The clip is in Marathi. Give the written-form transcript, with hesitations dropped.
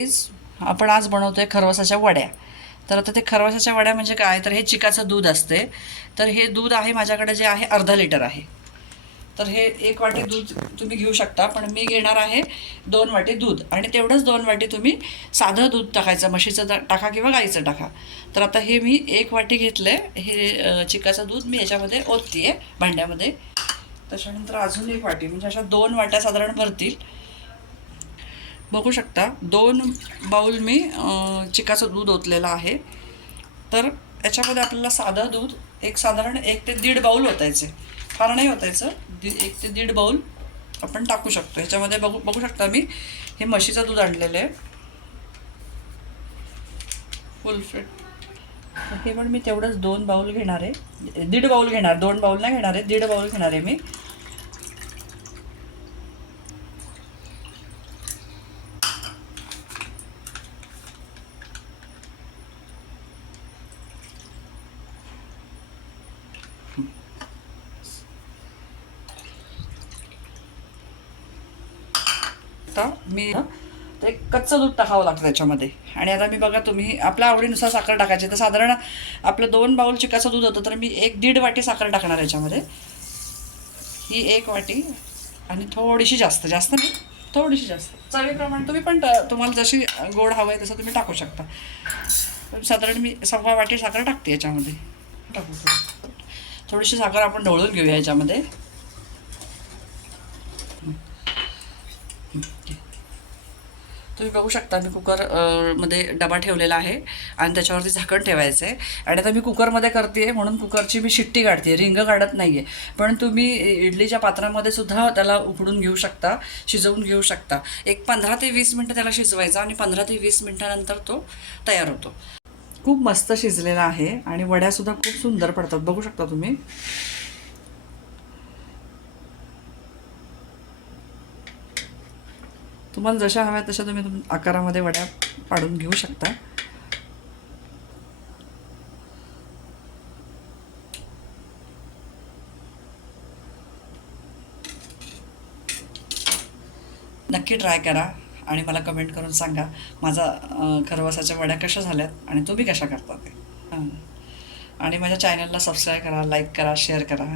आपण आज बनवतोय खरवसाच्या वड्या. तर आता ते खरवसाच्या वड्या म्हणजे काय, तर हे चिकाचं दूध असते. तर हे दूध आहे माझ्याकडे जे आहे अर्धा लिटर आहे. तर हे 1 वाटी दूध तुम्ही घेऊ शकता, पण मी घेणार आहे 2 वाटी दूध. आणि तेवढंच 2 वाटी तुम्ही साधं दूध टाकायचं, म्हशीचं टाका किंवा गाईचं टाका. तर आता हे मी 1 वाटी घेतलं आहे. हे चिकाचं दूध मी याच्यामध्ये ओतते आहे भांड्यामध्ये. त्याच्यानंतर अजून 1 वाटी, म्हणजे अशा 2 वाट्या साधारण भरतील. बघू शकता 2 बाऊल मी चिकाचं दूध ओतलेलं आहे. तर याच्यामध्ये आपल्याला साधं दूध साधारण 1 ते 1.5 बाऊल ओतायचे, फार नाही ओतायचं. 1 ते 1.5 बाऊल आपण टाकू शकतो ह्याच्यामध्ये. बघू शकता मी हे म्हशीचं दूध आणलेलं आहे फुल फेट. हे पण मी तेवढंच 2 बाऊल घेणार आहे, 1.5 बाऊल घेणार, 2 बाऊल नाही घेणार आहे, 1.5 बाऊल घेणार आहे मी. आता मी ते कच्चं दूध टाकावं लागतं त्याच्यामध्ये. आणि आता मी बघा, तुम्ही आपल्या आवडीनुसार साखर टाकायची. तर साधारण आपलं 2 बाऊल चिकाचं दूध होतं, तर मी 1-1.5 वाटी साखर टाकणार याच्यामध्ये. ही 1 वाटी आणि थोडीशी जास्त नाही, थोडीशी जास्त चवीप्रमाणे. तुम्ही पण तुम्हाला जशी गोड हवं आहे तसं तुम्ही टाकू शकता. साधारण मी 1.25 वाटी साखर टाकते याच्यामध्ये. थोडीशी साखर आपण ढवळून घेऊया याच्यामध्ये. तुम्ही बघू शकता मी कुकर मध्ये डबा ठेवलेला आहे आणि त्याच्यावरती झाकण ठेवायचं आहे. आणि आता मी कुकरमध्ये करते म्हणून कुकरची मी शिट्टी काढते, रिंग काढत नाही आहे. पण तुम्ही इडलीच्या पात्रामध्ये सुद्धा त्याला उकडून घेऊ शकता, शिजवून घेऊ शकता. एक 15 ते 20 मिनटं त्याला शिजवायचा आणि 15 ते 20 मिनटानंतर तो तयार होतो. खूप मस्त शिजलेला आहे आणि वड्यासुद्धा खूप सुंदर पडतात, बघू शकता तुम्ही. तुम्हाला जशा हव्या तशा तुम्ही आकारामध्ये वड्या पाडून घेऊ शकता. नक्की ट्राय करा आणि मला कमेंट करून सांगा माझा खरवसाच्या वड्या कशा झाल्यात आणि तुम्ही कशा करता ते. आणि माझ्या चॅनलला सबस्क्राईब करा, लाईक करा, शेअर करा.